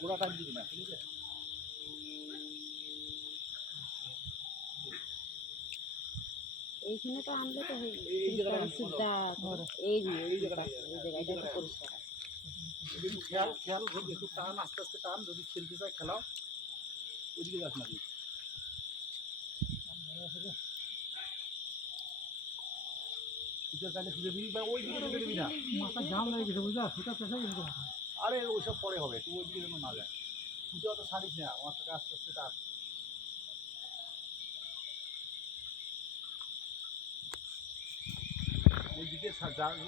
গোড়া টাইম দিবি না, ঠিক আছে? এইখানে তো আনলে তো এই জায়গাটা সিদ্ধা এই জায়গাটা পরিষ্কার আছে। খেয়াল খেয়াল একটু টান, আস্তে আস্তে টান, যদি খেলতে চাই খেলাও। ওইদিকে যাস নাকি? চাইলে সুযোগ দিবি বা ওই দিকে যেতে দিবি না। মাথা জাম লেগে গেছে বুঝলা, সেটা পেশা কিন্তু মাথা। আরে ওইসব পরে হবে, তুই ওইদিকে যেন না যায়। তুই অত ছাড়িস না, আমার থেকে আস্তে আস্তে টান। ওইদিকে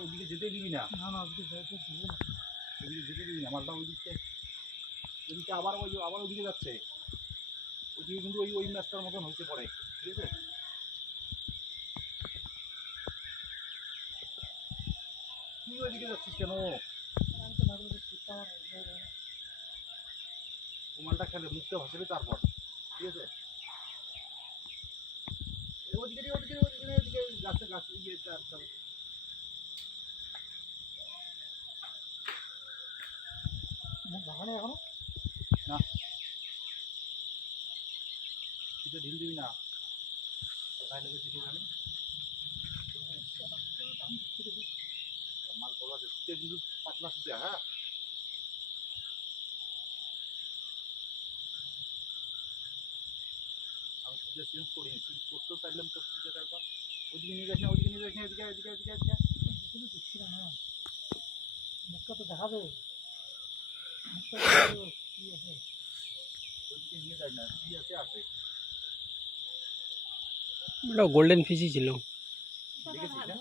ওইদিকে যেতে দিবি না। না না ওদিকে যাইতে দিব না, ওইদিকে যেতে দিবি না, মালটা ওইদিকে আবার আবার ওইদিকে যাচ্ছে। ওইদিকে কিন্তু ওই ম্যাচটার মতন হয়েছে পরে, ঠিক আছে? তুই ওইদিকে যাচ্ছিস কেন? আমি তো ভাবলাম যে শীতটা আমার হয়ে যায় না। ও মালটা খেলে মুখটা ভাসাবি তারপর, ঠিক আছে? ওইদিকে ওইদিকে ওইদিকে ওইদিকে গাছে গাছে গিয়ে মুখ ভাঙা নেই এখনো? না, তুই ঢিল দিবি না, তাহলে বেশি জানি মাল বলা আছে। সুতে কিন্তু পাতলা সুতে, হ্যাঁ? আমি সুতে চেঞ্জ করিনি, চেঞ্জ করতেও চাইলাম তো সুতেটা একবার। ওইদিকে নিয়ে যাস না, ওইদিকে নিয়ে যাস না, এদিকে এদিকে এদিকে এদিকে কিছু দিচ্ছি না, মুখটা তো দেখাবে, মুখটা দেখাবে কি আছে। ওইদিকে নিয়ে যাস না, কি আছে আছে। এটা গোল্ডেন ফিশই ছিল। দেখেছিস না?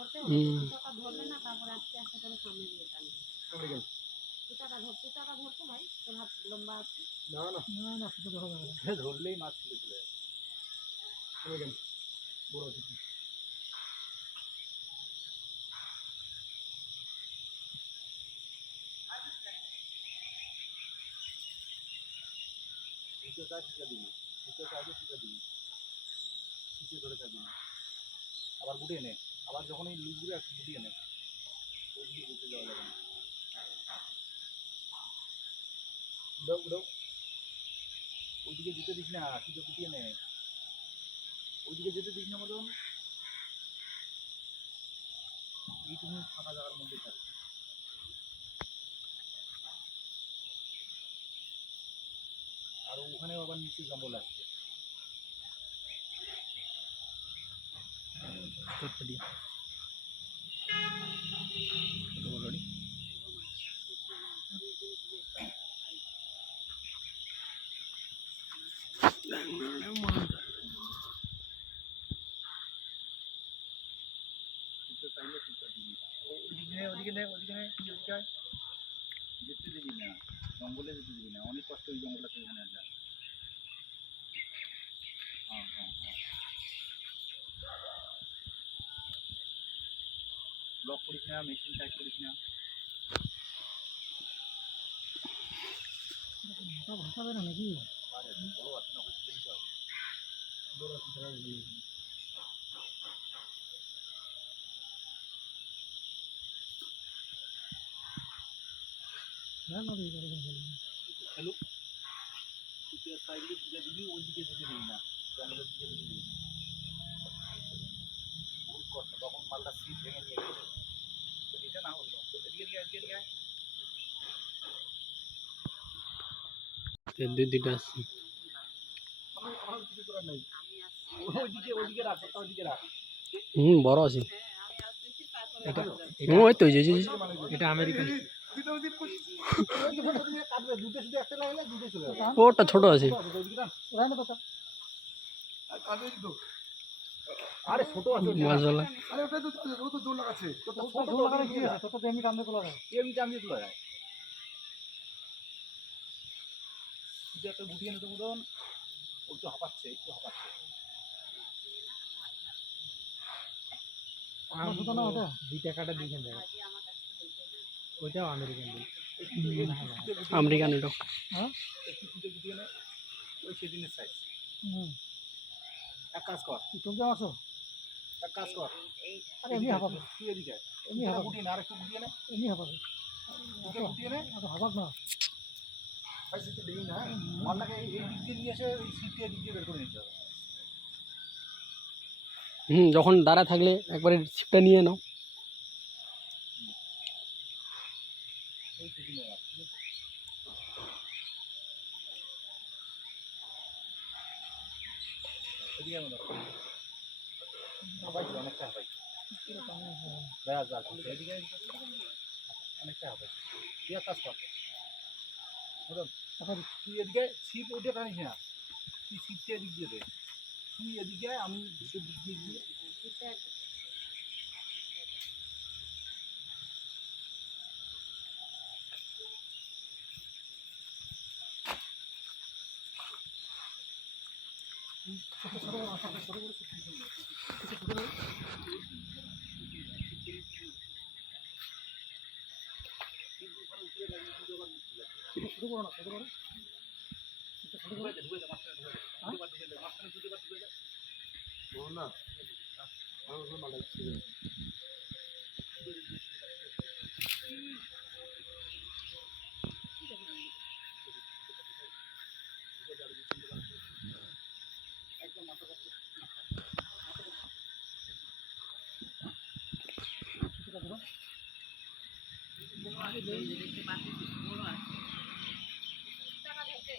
ধরলে না, তারপরে আস্তে আস্তে করে সামনে দিয়ে টানবে। আমেরিকান পুঁটাটা ধরতো ভাই, তোর হাত লম্বা আছে। না না না না সেটা ধরা যাবে না। সে ধরলেই মাছ ছিল চলে যাবে। আমেরিকান বড় আছে। দুটো চার টিকা দিবি, দুটো চারকে টিকা দিবি, কিছু ধরে থাকবি না। আবার গুটিয়ে নে, আবার যখন এই লুজগুলো একটু গুটিয়ে নে, ওইদিকে ঘুরতে যাওয়া যাবে না। উড়াও উড়াও, ওইদিকে যেতে দিস না, টিকা গুটিয়ে নে, ওইদিকে যেতে দিস না মতন। এইটুকু ফাঁকা জায়গার মধ্যে থাক। আর ওখানে আবার নিচে জঙ্গল আসছে। চাইলে টিকা দিবি, ওইদিকে নে ওইদিকে নে ওইদিকে নে, তুই ওইদিকে আয়। যেতে দিবি না, জঙ্গলে যেতে দিবি না, অনেক কষ্ট ওই জঙ্গলটা এখানে যা। হ্যাঁ হ্যাঁ হ্যাঁ, লক করিস না, মেশিন টাইট করিস না। মুখটা ভাসাবে না নাকি? আরে বড় আছে না, হচ্ছে দিতে হবে। বড় আছে তারা হ্যাঁ না দিয়ে করে হ্যালো, তুই সাইডে তুলে দিবি, ওইদিকে যেতে দিবি না, জঙ্গলের দিকে যেতে দিবি না। বহুত কষ্ট, তখন মালটা সিট ভেঙে নিয়ে গেছে। এটা না হলো, এদিকে নিয়ে এদিকে নিয়ে আয়। দুইটা আছে। আমার কিছু করার নেই, ওইদিকে ওইদিকে রাখ, ওইদিকে রাখ। বড় আছে। এটা ওই তো যে এটা আমেরিকান। ওটা ছোট আছে। আরে ছোট আছে, মাছওয়ালা। আরে ওটা তো জোর লাগাচ্ছে, ছোট লাগালে কি আছে? ছোট এমনি কামড়ে তোলা যায়। এমনি টান দিয়ে তোলা যায়। তুই একটা গুটিয়ে নিতে মতন, একটু হাঁপাচ্ছে, একটু হাঁপাচ্ছে। ছোট না ওটা 2 টাকাটা দিয়েছেন জায়গা, ওইটাও আমেরিকান দিই। আমেরিকান এটা। হ্যাঁ একটু ফুটে গুটিয়ে নে, ওই সেদিনের সাইজ। হুম, এক কাজ কর, তুমি আসো। এক কাজ কর, আরে এমনি হাঁপাবে, তুই এদিকে এমনি হাঁপাবে, গুটিয়ে নে, আর একটু গুটিয়ে নে, এমনি হাঁপাবে। গুটিয়ে নে। হাঁপাক না। ভাই সিটটা দিই না, হ্যাঁ মালটাকে এই দিক দিয়ে নিয়ে এসে ওই সিট দিয়ে দিক দিয়ে বের করে নিতে হবে। যখন দাঁড়া থাকলে একবারে ছিপটা নিয়ে নাও। ওই থেকে নেওয়া, ঠিক আছে? এদিকে এমন রাখো। হাঁপাইছি, অনেকটা হাঁপাইছি। ব্যাস ব্যাস, এদিকে অনেকটা হাঁপাইছি। তুই এক কাজ কর, শোন, এখন তুই এদিকে ছিপ ওইটা টানিস না, তুই ছিপটা এদিক দিয়ে দে। তুই এদিকে আয়, আমি ভিতর দিক দিয়ে গিয়ে এটা শুরু করো না, শুরু করো। ঢুকে দে, মাঝখানে ঢুকে দে, মাঝখানে ঢুকে দে। বল না, আমার কোনো মাল ছিল। একদম মাথা কাছে। টাকা ধরতে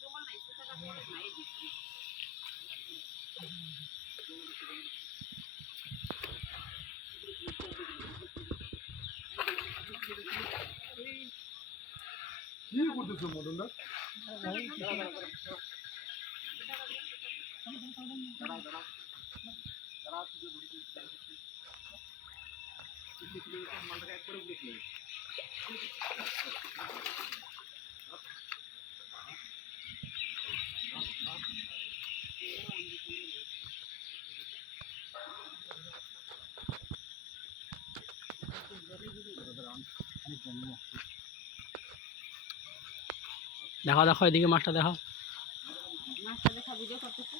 জঙ্গল নাই, টাকা ধরে নাই দিছি। কি করতেছো মদনদা? দাঁড়া, তুই মালটাকে একবারে উঠে খেয়ে। দেখাও দেখাও, এদিকে মাছটা দেখাও। মাছটা দেখা ভিডিও করতেছে।